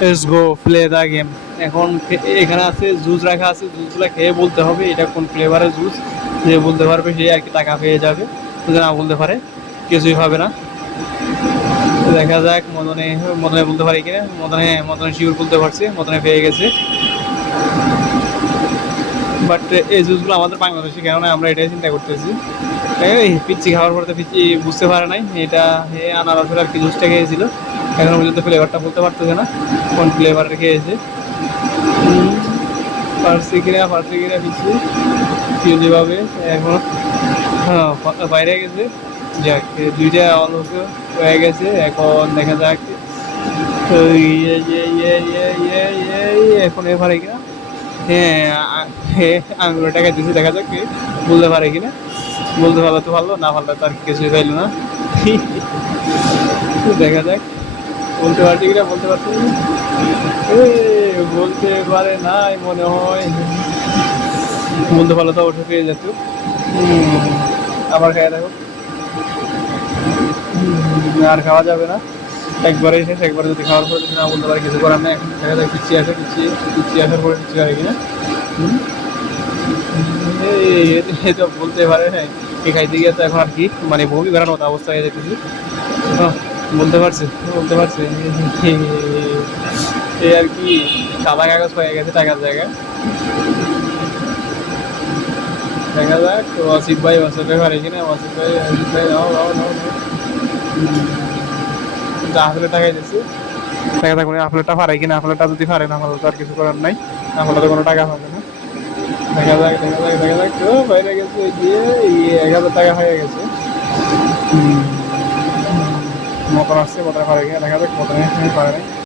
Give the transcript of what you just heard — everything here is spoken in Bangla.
Let's go play the game. এখন এখানে আছে জুস রাখা আছে, জুসগুলো খেয়ে বলতে হবে এটা কোন ফ্লেভারের জুস। যে বলতে পারবে সে আর কি টাকা পেয়ে যাবে, যদি না বলতে পারে কিছুই হবে না। দেখা যাক মদনে, মদনে বলতে পারি কিনা। মদনে, মদনে শিওর বলতে পারছে, মদনে পেয়ে গেছে। বাট এই জুসগুলো আমাদের বাংলাদেশে কেন না আমরা এটাই চিন্তা করতেছি। এই পিচ্ছি খাওয়ার পরে তো পিচ্ছি বুঝতে পারে নাই এটা হে আনারসের আর কি জুসটা খেয়েছিল, এখনো পর্যন্ত ফ্লেভারটা বলতে পারতেছে না কোন ফ্লেভারের খেয়েছে। পারছি কিনা, পারছি কিনা পিচ্ছি যেভাবে এখন, হ্যাঁ বাইরে গেছে। যাক দুইটা অলস হয়ে গেছে, এখন দেখা যাক এখন এ পারে কিনা। হ্যাঁ আঙুলে টাকা দিয়েছে, দেখা যাক বলতে পারে কিনা। বলতে পারলে তো ভালো, না পারলে তো আর কিছুই পাইল না। দেখা যাক বলতে পারছি কিনা, বলতে পারছি কিনা। বলতে পারে নাই মনে হয়। বলতে পারলে তো অবশ্যই পেয়ে যেত। আবার খাই দেখো। আর খাওয়া যাবে না, একবারেই শেষ। একবারে যদি খাওয়ার পরে যদি না বলতে পারে কিছু করার নেই। এখন দেখা যায় পিছিয়ে আসে, পিছিয়ে পিছিয়ে আসার পরে কিছু করে কিনা। এই তো বলতে পারে হ্যাঁ, এই খাইতে গিয়ে তো এখন আর কি মানে বমি বেড়ানোর মতো অবস্থা হয়ে যেতেছি। বলতে পারছে, বলতে পারছে। এই আর কি সাদা কাগজ হয়ে গেছে টাকার জায়গায়। দেখা যাক ওয়াসিফ ভাই, ওয়াসিফ ভাই পারে কিনা। ওয়াসিফ ভাই, ওয়াসিফ ভাই নাও নাও নাও নাও। আপেলে টাকাই দিচ্ছি, দেখা যাক আপেলটা পারে কিনা। আপেলটা যদি পারে না পারলে তো আর কিছু করার নাই, না পারলে তো কোনো টাকা পাবে না। দেখা যাক, দেখা যাক, দেখা যাক। তো বাইরে গেছে গিয়ে 1,000 টাকা হয়ে গেছে। মতন আসছে, মতনে পারে কিনা দেখা যাক। মতনে পারে নাই।